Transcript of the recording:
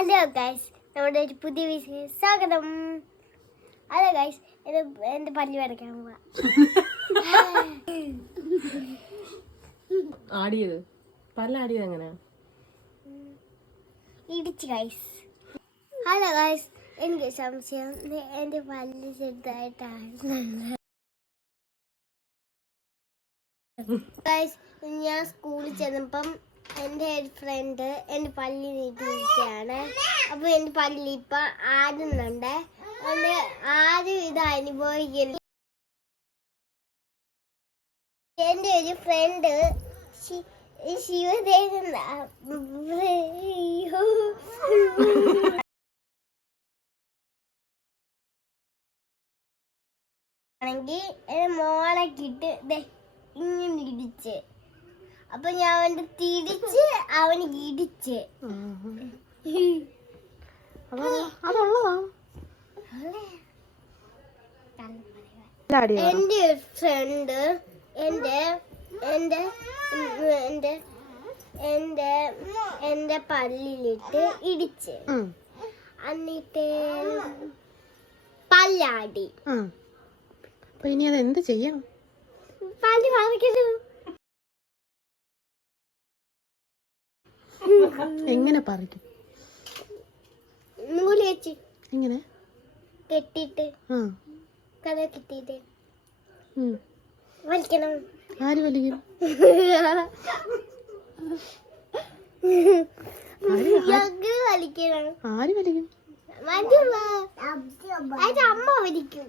Hello guys നമ്മുടെ ഒരു പുതിയ വീസിന് സ്വാഗതം. ഹലോ ഗൈസ് ഇത് എന്റെ പല്ലി വരയ്ക്കാൻ പോവാടിയത് ആടിയത്. പല ആടിയത് എങ്ങനെയാ? ഇടിച്ച് ഗൈസ് ഹലോ ഗൈസ് എനിക്ക് സംശയം. എന്റെ എന്റെ പല്ല് ചെറുതായിട്ടാണ്. ഗൈസ് ഞാൻ സ്കൂളിൽ ചെന്നപ്പം എന്റെ ഒരു ഫ്രണ്ട് എന്റെ പല്ലി നീട്ടിയിരിക്കുകയാണ് അപ്പോൾ എന്റെ പല്ലി ഇപ്പം ആടുന്നുണ്ട് അതുകൊണ്ട് ആരും ഇത് അനുഭവിക്കുന്നു എന്റെ ഒരു ഫ്രണ്ട് ശിവദേവൻ ആണെങ്കിൽ മോളെ കിട്ട് ഇങ്ങനെ ഇടിച്ച്. അപ്പൊ ഞാൻ അവന്റെ തിരിച്ച് അവന് ഇടിച്ച്. എന്റെ ഒരു ഫ്രണ്ട് എന്റെ എന്റെ എന്റെ എന്റെ എന്റെ പല്ലിലിട്ട് ഇടിച്ച്. എന്നിട്ട് പല്ലാടി. അപ്പൊ ഇനി അത് എന്ത് ചെയ്യണം? പല്ല് പറിക്കലു എങ്ങനെ പറിക്കും? നൂൽ വെച്ച് എങ്ങനെ കെട്ടിട്ട് കഥ കെട്ടിയിട്ട്. ഉം. വലിക്കണം. ആര് വലിക്കും? ആര്? വലിക്കും. അമ്മ വലിക്കും.